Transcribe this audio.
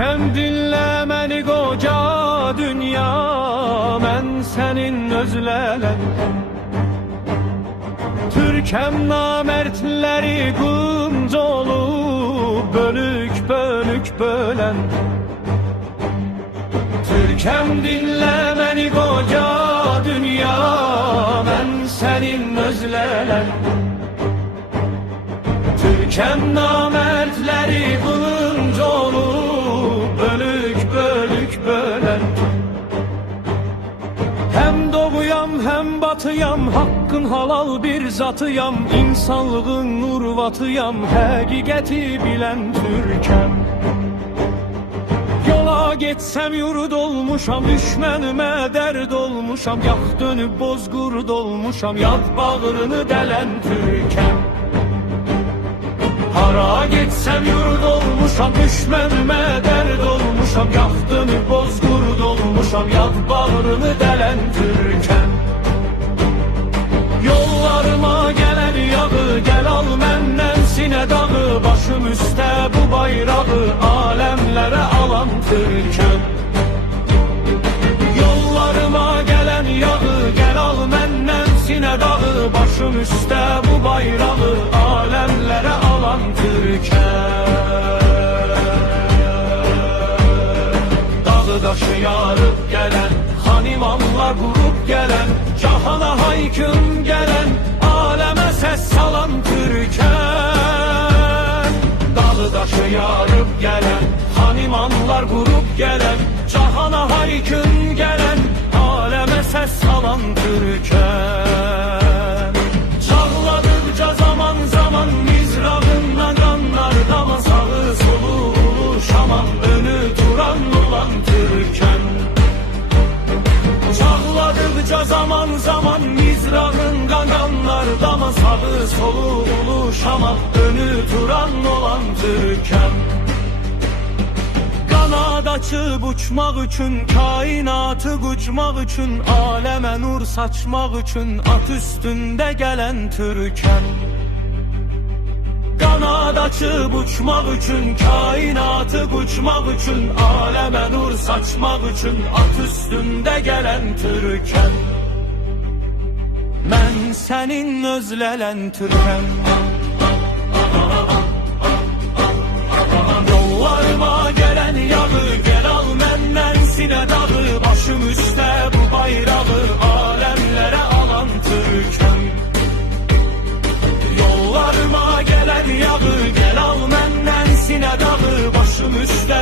Türkem dinle məni qoca dünya, mən sənin özlələn. Türkem namertləri qınc olub, bölük bölük bölən. Türkem dinle məni qoca dünya, mən sənin özlələn. Türkem namertləri qınc olub, bölük bölük bölən. Hem doğuyam hem batıyam, hakkın halal bir zatıyam, insanlığın nurvatıyam, həqiqəti bilən Türkem. Yola getsem yurd olmuşam, düşmənimə dərd olmuşam, yax dönüb bozqurd olmuşam, yad bağrını dələn Türkem. Hara getsem yurd olmuşam, düşmənimə dərd olmuşam, yax dönüb bozqurd olmuşam, yad bağrını dələn Türkem. Yollarıma gelen yağı, gel al məndən sinə dağı, başım üstə bu bayrağı, aləmlərə alan Türkem. Yollarıma gelen yağı, gel al məndən sinə dağı, başım üstə bu bayrağı, aləmlərə alan Türkem. Dağı daşı yarıb gelen, hanimanlar qurub gelen, cahana haykım gelen, aləmə səs salan Türkem. Dağı daşı yarıb gelen, hanimanlar qurub gelen, cahana haykım gelen, aləmə səs salan Türkem. Çağladıkça zaman zaman mizrağından qanlar dama, sağı solu ulu şaman, önü duran olan Türkem. Çağladıkça zaman zaman mizrağın qanlar dama, sağı solu ulu şaman, önü duran olan Türkem. Qanad açıb uçmaq üçün, kainatı qucmaq üçün, aləmə nur saçmaq üçün, at üstündə gələn Türkem. Qanad açıb uçmaq üçün, kainatı qucmaq üçün, aləmə nur saçmaq üçün, at üstündə gələn Türkem. Mən sənin özlələn Türkem. Yollarıma gelen yağı, gel al məndən sinə dağı, başım üstə bu bayrağı, aləmlərə alan Türkem. Yollarıma gelen yağı, gel al məndən sinə dağı, başım üstə